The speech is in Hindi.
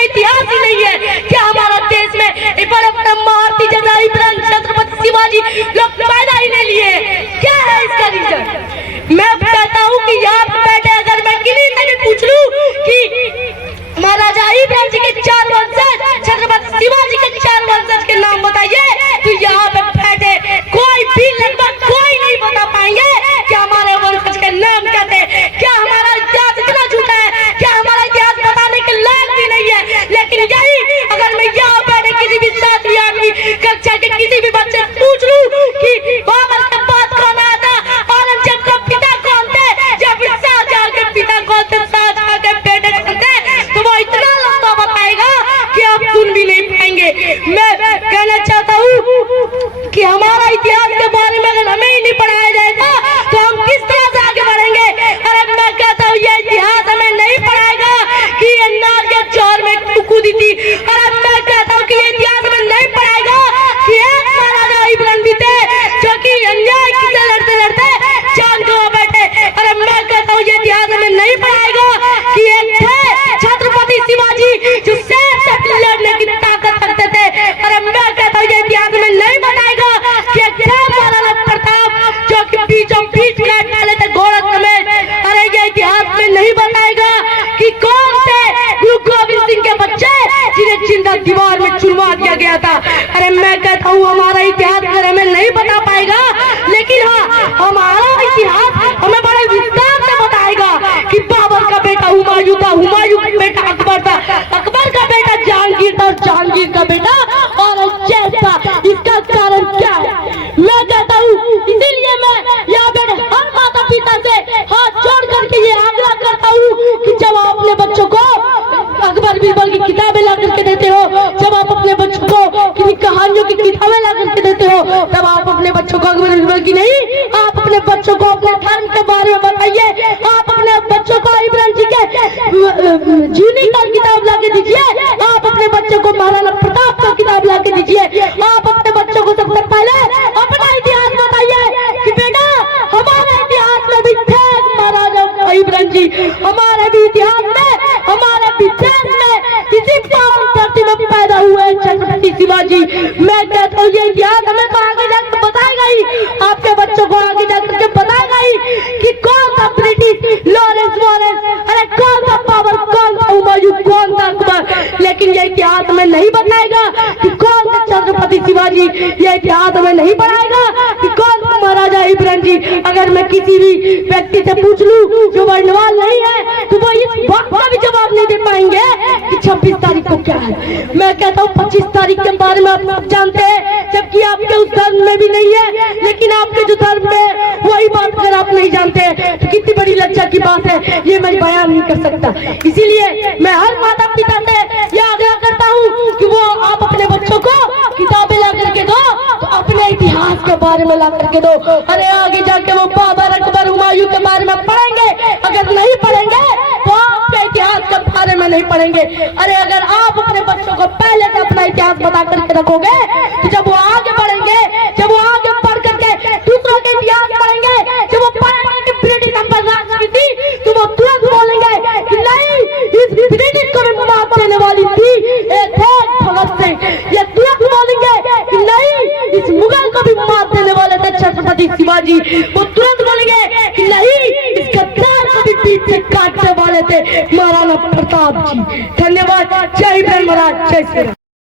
में इतिहास ही नहीं है। क्या हमारा देश में बड़े बड़े महारथी जैसा इब्राहिम छत्रपति शिवाजी लोग पैदा ही नहीं लिए? क्या है इसका रीजन? मैं कहता हूँ कि यहाँ पे बैठे अगर मैं किसी से भी पूछ लूँ कि महाराजा इब्राहिम जी के 4 वंशज, छत्रपति शिवाजी के 4 वंशज के नाम बताइए, तो यहाँ पे बैठे कोई भी लगभग कोई नहीं बता पाएंगे कि हमारे वंशज के नाम क्या थे। क्या हमारा इतिहास इतना झूठा है? क्या हमारा इतिहास बताने के लायक भी नहीं है? लेकिन यही अगर मैं यहाँ बैठे किसी भी 7वीं 8वीं कक्षा के किसी भी बच्चे से पूछ लूँ कि बाबर के बाद कौन आया था, औरंगजेब का पिता कौन थे, या फिर शाहजहां के पिता कौन थे, शाहजहां के बेटे कौन थे, तो वो इतना लंबा बताएगा कि आप सुन भी नहीं पाएंगे। मैं कहना चाहता हूँ कि हमारा इतिहास के बारे में अगर हमें ही नहीं पढ़ाया जाएगा तो हम किस तरह से आगे बढ़ेंगे? अरे मैं कहता हूँ ये इतिहास हमें नहीं पढ़ाएगा कि ये नार के चौर में कूदी थी। अरे मैं कहता हूँ कि ये इतिहास हमें नहीं पढ़ाएगा कि एक महाराजा इब्राहिम भी थे जो कि अन्याय से लड़ते लड़ते जान गंवा बैठे। अरे मैं कहता हूँ ये इतिहास हमें नहीं पढ़ाएगा कि एक थे छत्रपति शिवाजी जो शेर से लड़ने की ताकत रखते थे। अरे मैं कहता हूँ ये इतिहास में नहीं बताएगा कि क्या महाराणा प्रताप जो कि बीचों बीच काट डाले थे घोड़ा समेत। अरे ये इतिहास में नहीं बताएगा कि कौन से गुरु गोविंद सिंह के बच्चे जिन्हें जिंदा दीवार में चुनवा दिया गया था। अरे मैं कहता हूँ हमारा इतिहास अगर हमें नहीं बता पाएगा, लेकिन हाँ हमारा इतिहास हमें बड़े विस्तार से बताएगा कि बाबर का बेटा हुमायूं था, हुमायूं का बेटा अकबर था, अकबर का बेटा जहांगीर था, जहांगीर का बेटा औरंगजेब था। इसका कारण क्या है? मैं कहता हूँ इसीलिए मैं यहाँ बैठे हर माता पिता से हाथ जोड़ करके ये आग्रह करता हूँ कि जब आप अपने बच्चों को अकबर बीरबल की किताबें ला करके देते हो, जब आप अपने बच्चों को किसी कहानियों की किताबें ला करके देते हो, तब आप अपने बच्चों को अकबर बीरबल की नहीं, आप अपने बच्चों को अपने धर्म के बारे में बताइए। आप अपने बच्चों को इब्राहिम जी के जीवनी का किताब ला के दीजिए, आप अपने बच्चों को महाराणा प्रताप का किताब ला के दीजिए। आप अपने बच्चों को सबसे पहले अपना इतिहास बताइए कि बेटा हमारे इतिहास में भी थे महाराजा इब्राहिम जी, हमारे भी इतिहास में, हमारे भी देश में इसी पावन धरती में पैदा हुए छत्रपति शिवाजी। मैं कहता हूँ ये इतिहास हमें तो आगे जाकर बताएगा ही, आपके बच्चों को आगे जाकर के बताएगा ही कि कौन था ब्रिटिश लॉरेंस वॉरेंस, अरे कौन था बाबर, कौन था हुमायूं, कौन था अकबर। लेकिन ये इतिहास हमें नहीं बताएगा कि कौन था छत्रपति शिवाजी, ये इतिहास हमें नहीं पढ़ाएगा कि कौन था महाराजा इब्राहिम जी। अगर मैं किसी भी व्यक्ति से पूछ लूं जो वर्णवाल नहीं है तो वो इस बात का भी जवाब नहीं दे पाएंगे कि 26 तारीख को क्या है। मैं कहता हूँ 25 तारीख के बारे में आप जानते हैं, जबकि आपके उस धर्म में भी नहीं है, लेकिन आपके जो धर्म में वही बात अगर आप नहीं जानते तो कितनी बड़ी लज्जा की बात है, ये मैं बयान नहीं कर सकता। इसीलिए मैं हर माता पिता से यह आग्रह करता हूँ कि वो आप अपने बच्चों को किताबें ला करके दो, तो अपने इतिहास के बारे में ला करके दो। अरे आगे जाके वो बाबर, अकबर, हुमायूं के बारे में पढ़ेंगे, अगर नहीं पढ़ेंगे तो आपके इतिहास के बारे में नहीं पढ़ेंगे। अरे अगर आप अपने बच्चों को पहले से अपना इतिहास बता करके रखोगे तो जब वो आगे बढ़ेंगे, जब वो आगे बढ़ करके दूसरों के इतिहास पढ़ेंगे, जब वो पढ़ेंगे कि ब्रिटिश हम पर राज की थी, तो वो तुरंत बोलेंगे कि नहीं इस ब्रिटिश को भी मात देने वाली थी भगत सिंह। ये तुरंत बोलेंगे कि नहीं इस मुगल को भी मात देने वाले थे छत्रपति शिवाजी। वो तुरंत बोलेंगे कि नहीं इस गद्दार को भी पीठ से काटने वाले थे महाराणा प्रताप जी। धन्यवाद। जय हिंद महाराज, जय श्री राम।